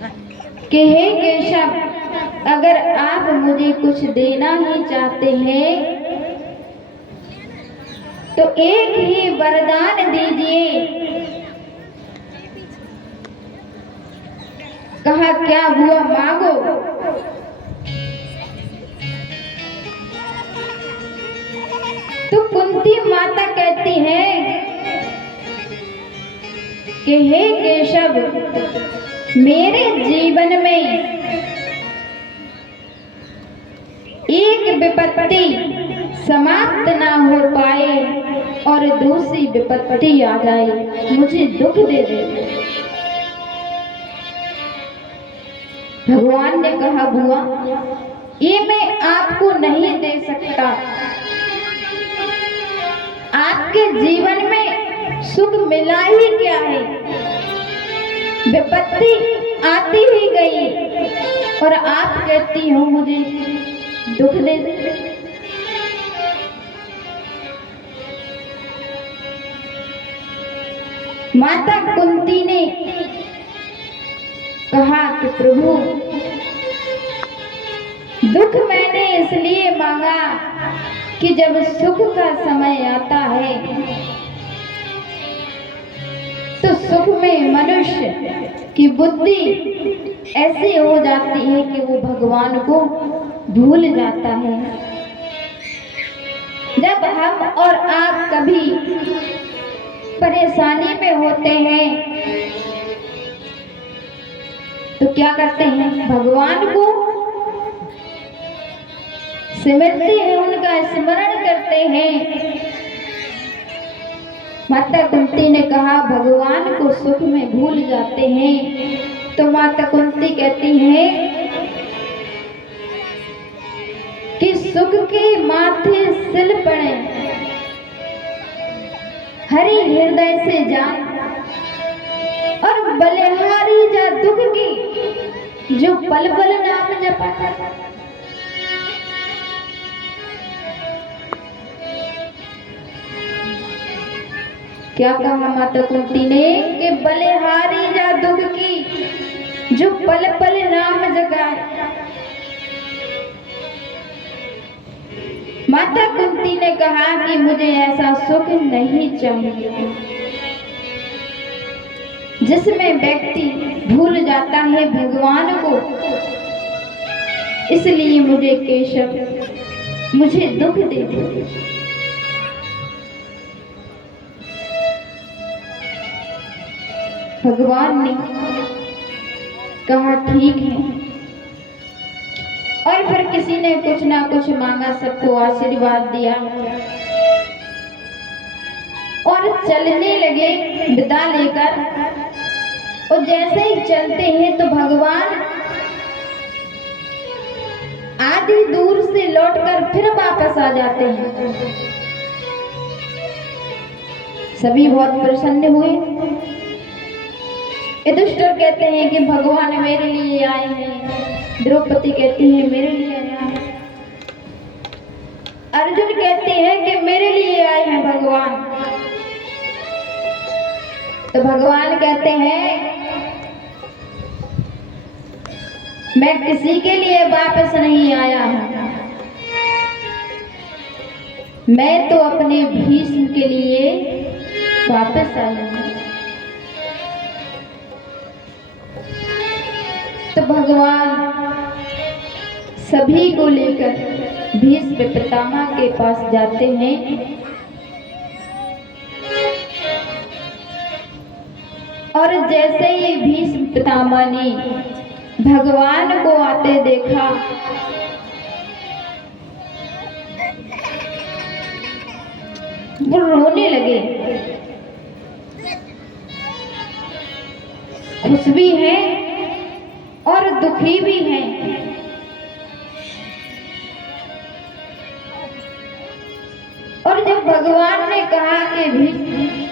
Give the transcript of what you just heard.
कि हे केशव, अगर आप मुझे कुछ देना ही चाहते हैं तो एक ही वरदान दीजिए। कहा क्या हुआ, मांगो। तो कुंती माता कहती है कि हे केशव, मेरे जीवन में एक विपत्ति समाप्त ना हो पाए और दूसरी विपत्ति आ जाए, मुझे दुख दे दे। भगवान ने कहा बुआ, ये मैं आपको नहीं दे सकता। आपके जीवन में सुख मिला ही क्या है, विपत्ति आती ही गई और आप कहती हो मुझे दुख दे दे। माता कुंती ने कहा कि प्रभु, दुख मैंने इसलिए मांगा कि जब सुख का समय आता है तो सुख में मनुष्य की बुद्धि ऐसी हो जाती है कि वो भगवान को भूल जाता है। जब हम और आप कभी परेशानी में होते हैं तो क्या करते हैं, भगवान को सिमरते हैं, उनका स्मरण करते हैं। माता कुंती ने कहा भगवान को सुख में भूल जाते हैं। तो माता कुंती कहती है कि सुख के माथे सिल पड़े, हरि हृदय से जाए और बलिहारी जा दुख की, जो पल पल नाम जपा। क्या कहा माता कुंती ने कि बलिहारी जा दुख की, जो पल पल नाम जगाए। माता कुंती ने कहा कि मुझे ऐसा सुख नहीं चाहिए जिसमें व्यक्ति भूल जाता है भगवान को। इसलिए मुझे केशव, मुझे दुख दे दे। भगवान ने कहा ठीक है। और फिर किसी ने कुछ ना कुछ मांगा, सबको आशीर्वाद दिया और चलने लगे विदा लेकर। और जैसे ही चलते हैं तो भगवान आधी दूर से लौटकर फिर वापस आ जाते हैं। सभी बहुत प्रसन्न हुए। युधिष्ठिर कहते हैं कि भगवान मेरे लिए आए हैं। द्रौपदी कहती है मेरे लिए आए हैं। अर्जुन कहते हैं कि मेरे लिए आए हैं भगवान। तो भगवान कहते हैं मैं किसी के लिए वापस नहीं आया हूं, मैं तो अपने भीष्म के लिए वापस आया हूं। तो भगवान सभी को लेकर भीष्म पितामह के पास जाते हैं और जैसे ही भीष्म पितामह ने भगवान को आते देखा वो रोने लगे। खुश भी हैं और दुखी भी हैं। और जब भगवान ने कहा कि भीष्म